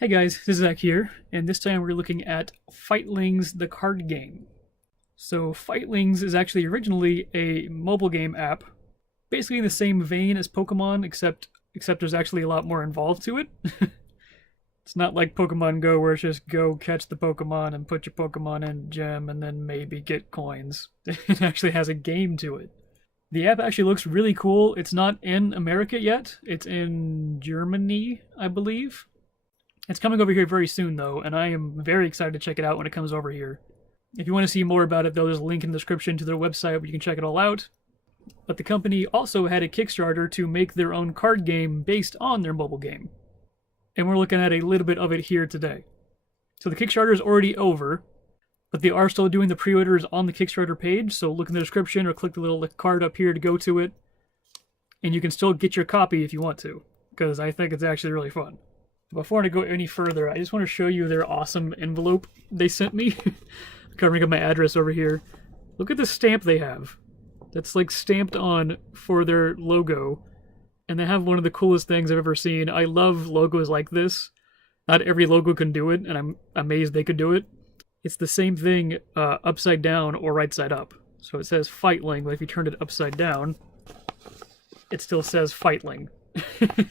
Hey guys, this is Zach here, and this time we're looking at Fightlings, the card game. So Fightlings is actually originally a mobile game app, basically in the same vein as Pokemon, except there's actually a lot more involved to it. It's not like Pokemon Go where it's just go catch the Pokemon and put your Pokemon in gym and then maybe get coins. It actually has a game to it. The app actually looks really cool. It's not in America yet. It's in Germany, I believe. It's coming over here very soon, though, and I am very excited to check it out when it comes over here. If you want to see more about it, though, there's a link in the description to their website where you can check it all out. But the company also had a Kickstarter to make their own card game based on their mobile game. And we're looking at a little bit of it here today. So the Kickstarter is already over, but they are still doing the pre-orders on the Kickstarter page, so look in the description or click the little card up here to go to it. And you can still get your copy if you want to, because I think it's actually really fun. Before I go any further, I just want to show you their awesome envelope they sent me. Covering up my address over here. Look at the stamp they have. That's like stamped on for their logo. And they have one of the coolest things I've ever seen. I love logos like this. Not every logo can do it, and I'm amazed they could do it. It's the same thing upside down or right side up. So it says Fightling, but if you turn it upside down, it still says Fightling.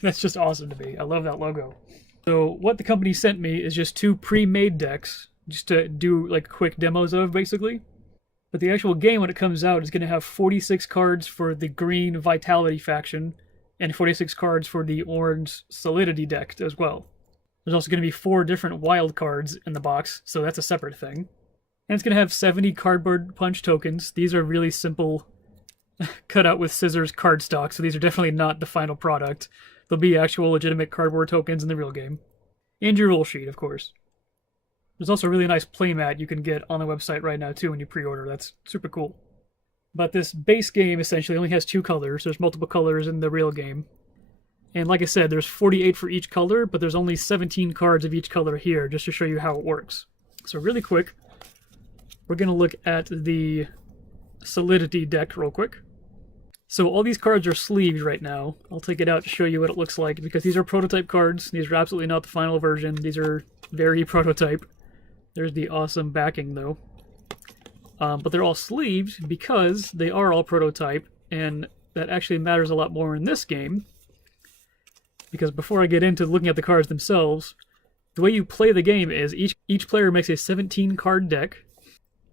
That's just awesome to me. I love that logo. So what the company sent me is just two pre-made decks, just to do like quick demos of, basically. But the actual game, when it comes out, is going to have 46 cards for the green Vitality faction, and 46 cards for the orange Solidity deck as well. There's also going to be 4 different wild cards in the box, so that's a separate thing. And it's going to have 70 cardboard punch tokens. These are really simple, cut out with scissors cardstock, so these are definitely not the final product. There'll be actual legitimate cardboard tokens in the real game. And your rule sheet, of course. There's also a really nice playmat you can get on the website right now, too, when you pre-order. That's super cool. But this base game essentially only has 2 colors. There's multiple colors in the real game. And like I said, there's 48 for each color, but there's only 17 cards of each color here, just to show you how it works. So really quick, we're going to look at the Solidity deck real quick. So all these cards are sleeved right now. I'll take it out to show you what it looks like, because these are prototype cards. These are absolutely not the final version. These are very prototype. There's the awesome backing, though. But they're all sleeved because they are all prototype, and that actually matters a lot more in this game. Because before I get into looking at the cards themselves, the way you play the game is each player makes a 17-card deck.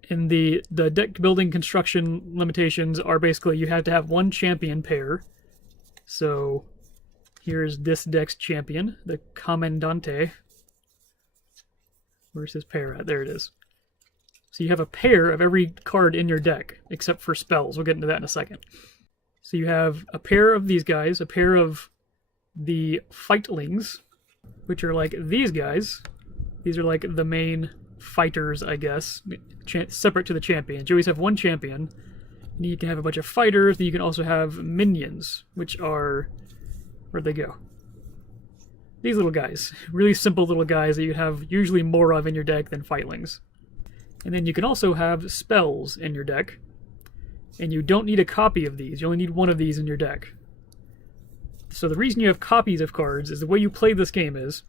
And the deck building construction limitations are basically you have to have 1 champion pair. So here's this deck's champion, the Commandante. Where's his pair at? There it is. So you have a pair of every card in your deck, except for spells. We'll get into that in a second. So you have a pair of these guys, a pair of the Fightlings, which are like these guys. These are like the main fighters, I guess, separate to the champions. You always have 1 champion, and you can have a bunch of fighters, then you can also have minions, which are... where'd they go? These little guys. Really simple little guys that you have usually more of in your deck than Fightlings. And then you can also have spells in your deck, and you don't need a copy of these. You only need 1 of these in your deck. So the reason you have copies of cards is the way you play this game is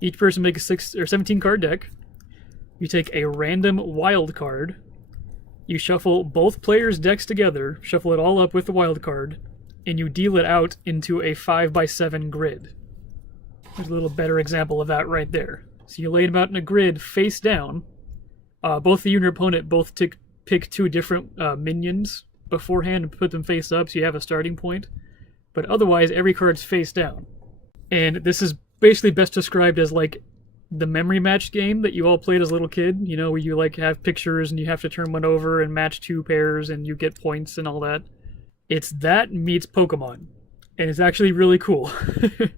each person makes a 6 or 17 card deck. You take a random wild card. You shuffle both players' decks together, shuffle it all up with the wild card, and you deal it out into a 5x7 grid. There's a little better example of that right there. So you lay them out in a grid face down. Both you and your opponent both pick 2 different minions beforehand and put them face up so you have a starting point. But otherwise, every card's face down. And this is basically best described as like the memory match game that you all played as a little kid, you know, where you like have pictures and you have to turn one over and match 2 pairs and you get points and all that. It's that meets Pokemon, and it's actually really cool. When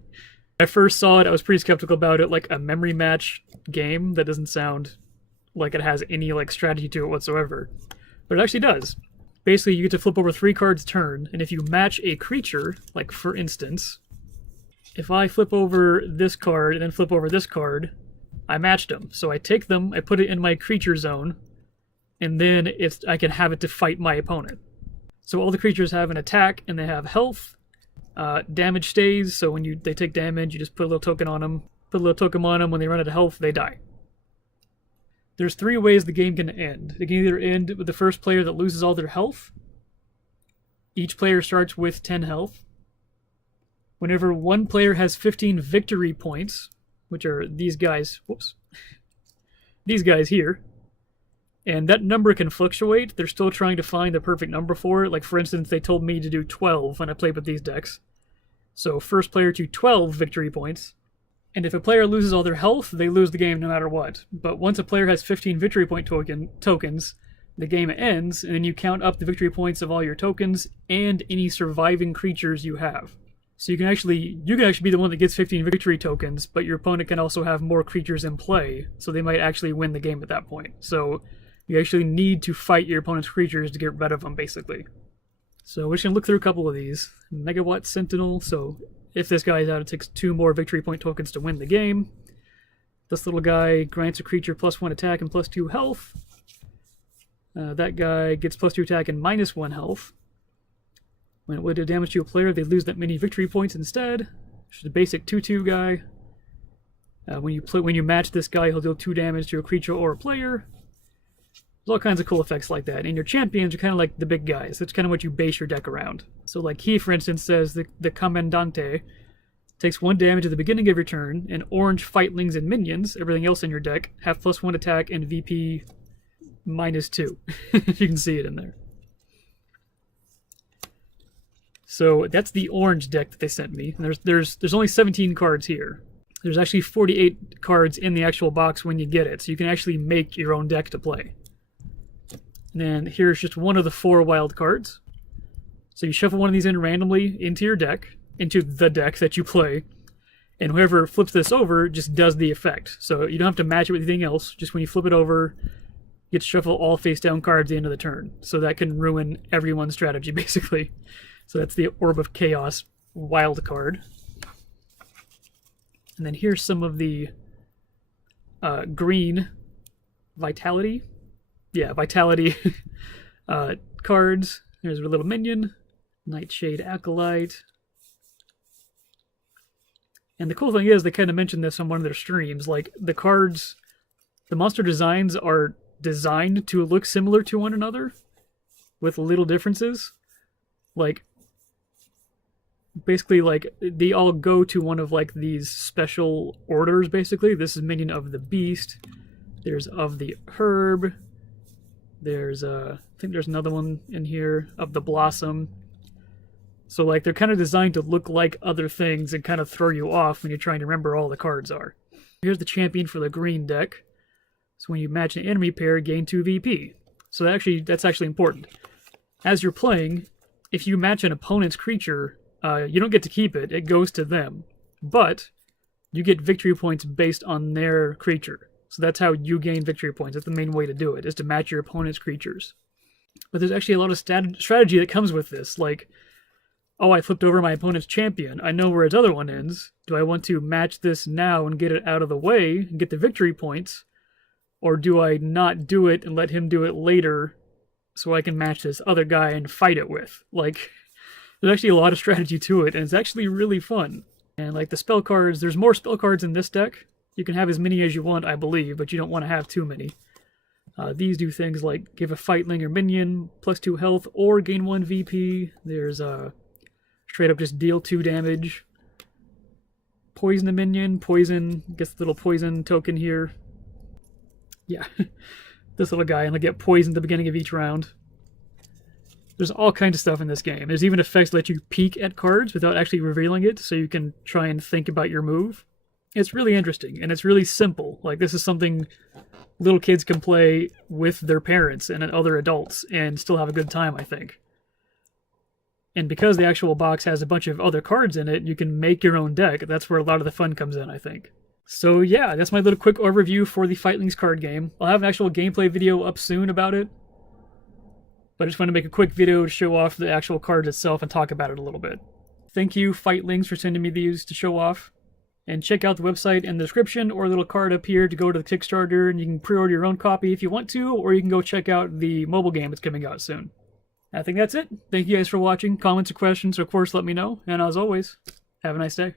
I first saw it, I was pretty skeptical about it, like a memory match game. That doesn't sound like it has any like strategy to it whatsoever, but it actually does. Basically, you get to flip over 3 cards a turn, and if you match a creature, like for instance, if I flip over this card and then flip over this card, I matched them. So I take them, I put it in my creature zone, and then I can have it to fight my opponent. So all the creatures have an attack, and they have health. Damage stays, so when they take damage, you just put a little token on them. put a little token on them. When they run out of health, they die. There's 3 ways the game can end. It can either end with the first player that loses all their health. Each player starts with 10 health. Whenever one player has 15 victory points, which are these guys, these guys here, and that number can fluctuate. They're still trying to find the perfect number for it. Like, for instance, they told me to do 12 when I played with these decks. So first player to 12 victory points. And if a player loses all their health, they lose the game no matter what. But once a player has 15 victory point tokens, the game ends, and then you count up the victory points of all your tokens and any surviving creatures you have. So you can actually be the one that gets 15 victory tokens, but your opponent can also have more creatures in play, so they might actually win the game at that point. So you actually need to fight your opponent's creatures to get rid of them, basically. So we're just going to look through a couple of these. Megawatt Sentinel, so if this guy is out, it takes 2 more victory point tokens to win the game. This little guy grants a creature +1 attack and +2 health. That guy gets +2 attack and -1 health. When it would do damage to a player, they lose that many victory points instead. Which is a basic 2/2 guy. When you match this guy, he'll deal 2 damage to a creature or a player. There's all kinds of cool effects like that. And your champions are kind of like the big guys. That's kind of what you base your deck around. So like he, for instance, says the Commandante takes 1 damage at the beginning of your turn, and orange Fightlings and minions, everything else in your deck, have +1 attack and VP -2. You can see it in there. So that's the orange deck that they sent me. And there's only 17 cards here. There's actually 48 cards in the actual box when you get it, so you can actually make your own deck to play. And then here's just one of the 4 wild cards. So you shuffle one of these in randomly into your deck, into the deck that you play, and whoever flips this over just does the effect. So you don't have to match it with anything else. Just when you flip it over, you get to shuffle all face-down cards at the end of the turn. So that can ruin everyone's strategy, basically. So that's the Orb of Chaos wild card. And then here's some of the green Vitality. Yeah, Vitality cards. There's a little minion. Nightshade Acolyte. And the cool thing is, they kind of mentioned this on one of their streams. Like, the cards, the monster designs are designed to look similar to one another with little differences. Like, basically, like, they all go to one of, like, these special orders, basically. This is Minion of the Beast. There's of the Herb. There's, I think there's another one in here, of the Blossom. So, like, they're kind of designed to look like other things and kind of throw you off when you're trying to remember all the cards are. Here's the champion for the green deck. So when you match an enemy pair, gain 2 VP. So that's actually important. As you're playing, if you match an opponent's creature, you don't get to keep it. It goes to them. But you get victory points based on their creature. So that's how you gain victory points. That's the main way to do it, is to match your opponent's creatures. But there's actually a lot of strategy that comes with this. Like, oh, I flipped over my opponent's champion. I know where its other one ends. Do I want to match this now and get it out of the way and get the victory points? Or do I not do it and let him do it later so I can match this other guy and fight it with? Like, there's actually a lot of strategy to it, and it's actually really fun. And like the spell cards, there's more spell cards in this deck. You can have as many as you want, I believe, but you don't want to have too many. These do things like give a Fightling or minion +2 health or gain 1 VP. There's straight up just deal 2 damage. Poison a minion. Poison gets the little poison token here. Yeah, this little guy, and I get poisoned at the beginning of each round. There's all kinds of stuff in this game. There's even effects that let you peek at cards without actually revealing it, so you can try and think about your move. It's really interesting, and it's really simple. Like, this is something little kids can play with their parents and other adults and still have a good time, I think. And because the actual box has a bunch of other cards in it, you can make your own deck. That's where a lot of the fun comes in, I think. So yeah, that's my little quick overview for the Fightlings card game. I'll have an actual gameplay video up soon about it. But I just want to make a quick video to show off the actual cards itself and talk about it a little bit. Thank you, Fightlings, for sending me these to show off. And check out the website in the description or a little card up here to go to the Kickstarter, and you can pre-order your own copy if you want to, or you can go check out the mobile game that's coming out soon. I think that's it. Thank you guys for watching. Comments or questions, of course, let me know. And as always, have a nice day.